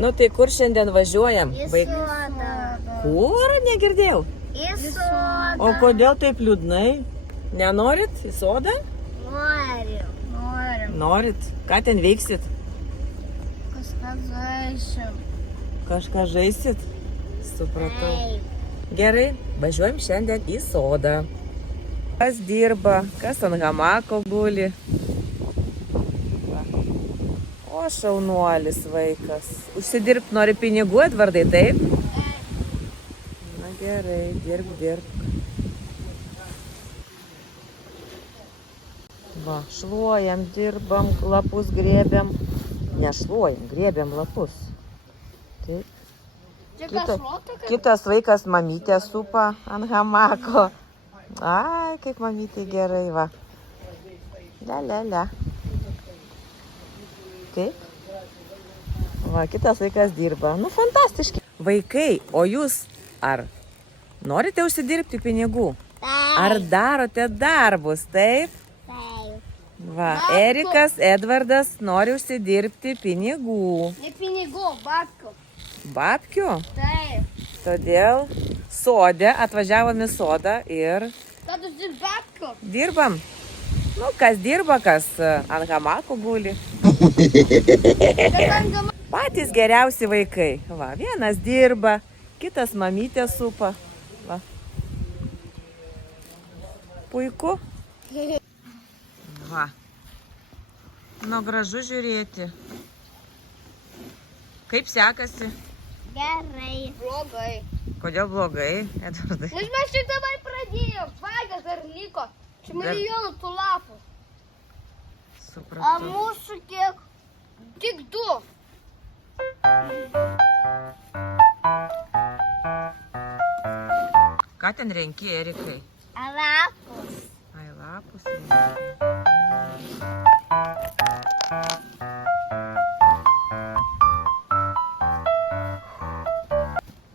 Nu tai kur šiandien važiuojam? Į sodą. Kur? Negirdėjau. Į sodą. O kodėl taip liūdnai? Nenorit į sodą? Norim. Norit? Ką ten veiksit? Kažką žaisim. Kažką žaisit? Supratau. Taip. Gerai, važiuojam šiandien į sodą. Kas dirba, kas ant hamako guli. Va. O šaunuolis vaikas. Užsidirbt nori pinigų, Edvardai, taip? Na gerai, dirbk. Va, šluojam, dirbam, lapus grėbiam. Nešluojam, grėbiam lapus. Taip. Kitas vaikas mamytę supa ant hamako. Ai, kaip mamytė gerai, va. Le. Kaip? Va, kitas vaikas dirba. Nu, fantastiški. Vaikai, o jūs ar norite užsidirbti pinigų? Ar darote darbus, taip? Taip. Va, Erikas, Edvardas nori užsidirbti pinigų. Ne pinigų, babkių. Babkių? Taip. Todėl sode, atvažiavom į sodą ir Kad uždirb babkių. dirbam. Nu, kas dirba, kas ant hamako guli. Patys geriausi vaikai. Va, vienas dirba, kitas mamytę supa. Va. Puiku. Va. Nu, gražu žiūrėti. Kaip sekasi? Gerai. Blogai. Kodėl blogai, Edvardai? Nes mes tik dabar pradėjom. Vagas dar liko. Čia milijonų tų lapų. O Supratau. mūsų kiek? Tik 2. Ką ten renki, Erikai? Lapus. Ai, lapus renki.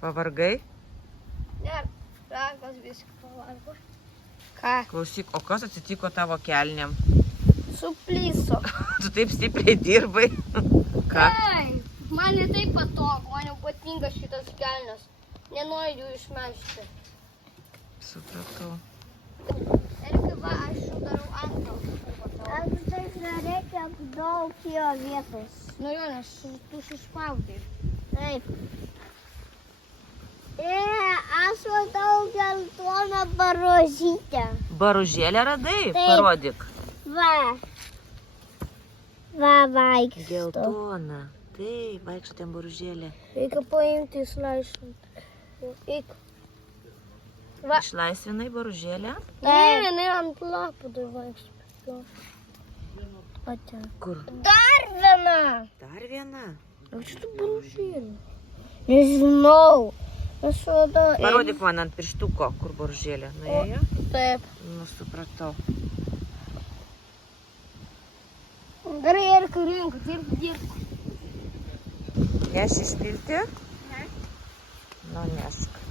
Pavargai? Ne, rankos viską pavargo. Ką? Klausyk, o kas atsitiko tavo kelniam? Suplyso. Tu taip stipriai dirbai. Ką? Taip, man ne taip patogu, man jau patinka šitas kelnes. Nenoriu jų išmešti. Supratau. Erikai, va, aš jau darau antrą. Aš taip nereikia daug jo vietos. Nu jo, nes tu suspaudai. Taip. Aš matau geltoną barožytę. Baružėlę radai? Taip. Parodyk. Va. Va, vaikšto. Geltona. Taip, vaikšto ten baružėlė. Reikia paimti išlaisvinti. Eik. Va. Išlaisvinai baružėlę? Ne, jinai ant lapų dar vaikšto. O ten. Kur? Dar viena. Dar viena. O šitą baružėlį? Nežinau. Aš vadu. Parodyk man ant pirštuko, kur baružėlė. Nuėjo? Taip. Nu, supratau. Gerai, Erika, rinka, dirbk. Neši išpilti? Ne. Nu, nesk.